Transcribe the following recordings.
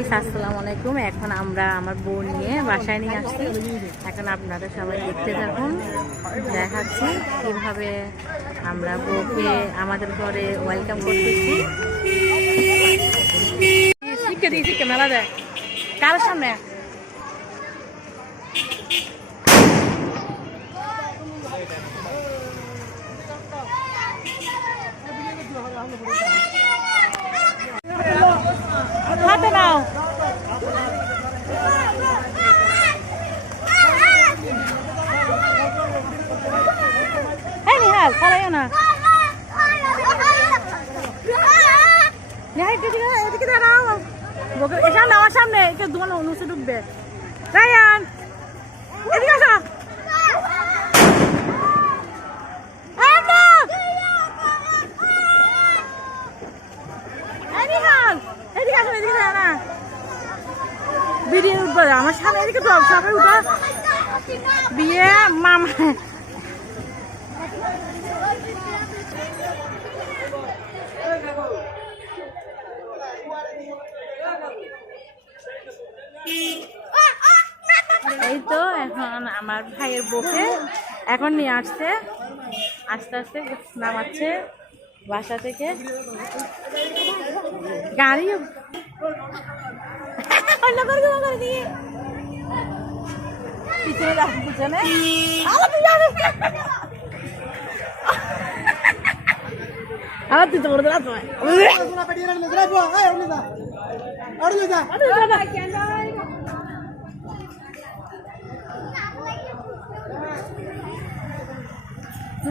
Guys, আসসালামু আলাইকুম। এখন আমরা আমার বোন নিয়ে বাসায় নিয়ে আসছি। এখন আপনারা সবাই দেখতে থাকুন, দেখাচ্ছি কিভাবে আমরা বউকে আমাদের ঘরে ওয়েলকাম করতেছি। শিখে দিই, শিখে মেলা দেয় কার সামনে। হাতে নাও, নিহাল পালাইও না। এদিকে দাঁড়াও, এখানে আমার সামনে একটু দোকান অনুষ্ঠে ঢুকবে। রায়ান এদিকে আসো। ভিডিও উঠবো আমার সামনে, এদিকে তো সবাই উঠো। বিয়ে মামা এই তো এখন আমার ভাইয়ের বউকে এখন নিয়ে আসছে, আস্তে আস্তে নামাচ্ছে বাসা থেকে। গাড়ি পিছনে পিছনে আবার তুই তো বড় না তোমায়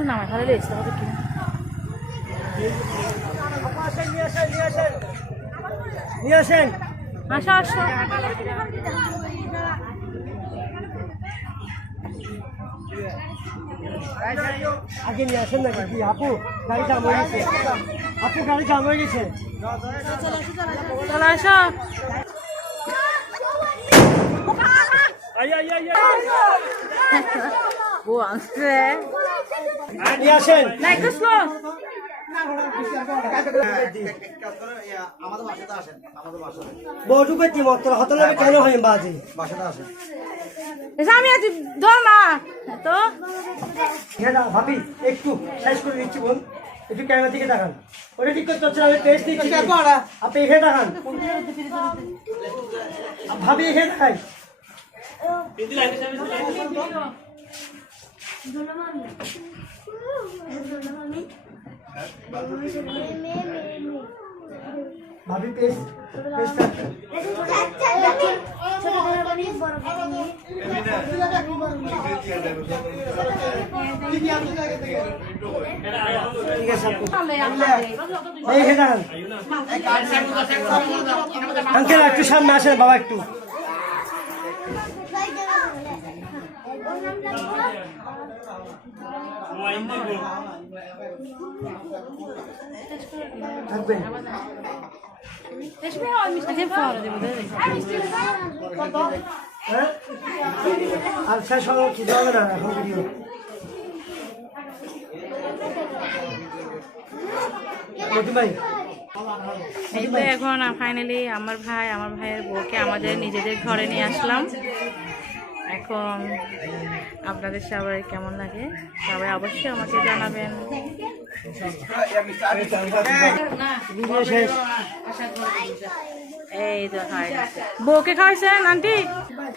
নামায় তাহলে রেস্ট হবে কি। আসো আসো, আগে নিয়ে আসেন না কি আপু, গাড়ি জাম হয়ে গেছে। আপু গাড়ি জাম হয়ে গেছে, চলে আসো। ও আসছে, নিয়ে আসেন না একটু স্লো। বউটু করছি মত হতলে কেন হয় বাজে বাসাটা আসেন। আমি আছি, ধর না তো। ভাবি একটু শেষ করে দিচ্ছি বোন, একটু ক্যামেরা দিকে তাকান। ওটা ঠিক করতে হচ্ছে, আমি পেস্ট দিচ্ছি। আপনি এখানে তাকান ভাবি, এখানে তাকাই। ভাবি পেস্ট আঙ্কেল একটু সামনে আসেন বাবা, একটু থাকবেন। আর শেষ হলো কিছু হবে না এখন ভিডিও। ভাই এই তো এখন ফাইনালি আমার ভাইয়ের বউকে আমাদের নিজেদের ঘরে নিয়ে আসলাম। এখন আপনাদের সবাই কেমন লাগে সবাই অবশ্যই আমাকে জানাবেন। এই তো বউকে খাওয়াইছেন আন্টি।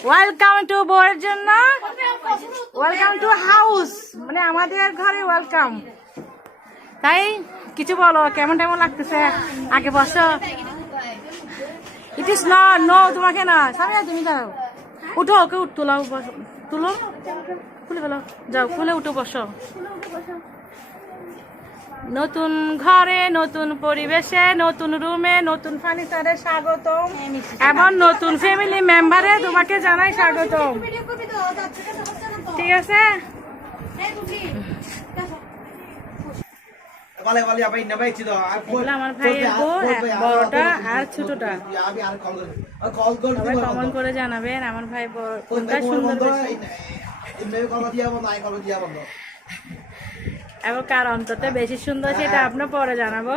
ওয়েলকাম টু বউয়ের জন্য, ওয়েলকাম টু হাউস, মানে আমাদের ঘরে ওয়েলকাম। তাই কিছু বলো, কেমন কেমন লাগতেছে? আগে বসো। ইট ইস নট, নো তোমাকে না, সামনে তুমি দাঁড়াও। উঠো, ওকে তোলাও, তুলো, খুলে ফেলো, যাও খুলে উঠো, বসো। নতুন ঘরে, নতুন পরিবেশে, নতুন রুমে, নতুন ফার্নিচারে স্বাগতম, এবং নতুন ফ্যামিলি মেম্বারে তোমাকে জানাই স্বাগতম। ঠিক আছে, আমার ভাইয়ের বউ, বড়টা আর ছোটটা। সবাই কমেন্ট করে জানাবেন আমার ভাই কোনটা সুন্দর এবং কার অন্তরটা বেশি সুন্দর সেটা আপনার পরে জানাবো।